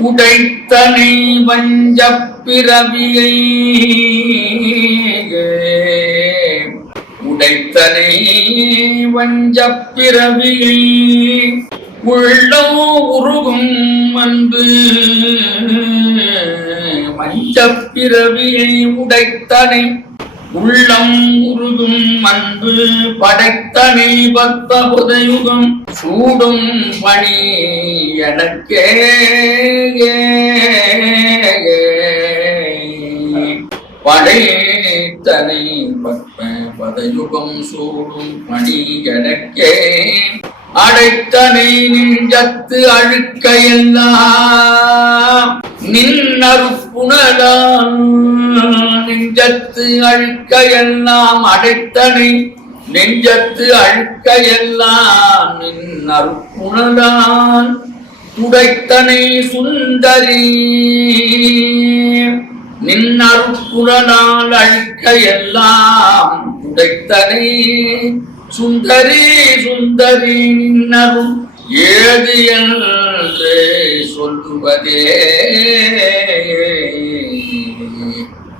உடைத்தனை வஞ்சப் பிறவியை உடைத்தனை வஞ்சப் பிறவியை உள்ளம் உருகும் அன்பு வஞ்சப் பிறவியை உடைத்தனை உள்ளம் உருகும் அன்பு படைத்தனை பக்த புதையுகம் சூடும் பணி எனக்கே படைத்தனை பக்த பதயுகம் சூடும் பணி எனக்கே அடைத்தனை நெஞ்சத்து அழுக்க எல்லாம் நின்னருப்புணலாம் நெஞ்சத்து அழுக்க எல்லாம் அடைத்தனை நெஞ்சத்து அழுக்க எல்லாம் நின்னருப்புணலாம் துடைத்தனை சுந்தரி நின்னருப்புணனால் அழுக்க எல்லாம் துடைத்தனை சுந்தரி சுந்தரி நின்னரும் ஏது என்று சொல்லுவதே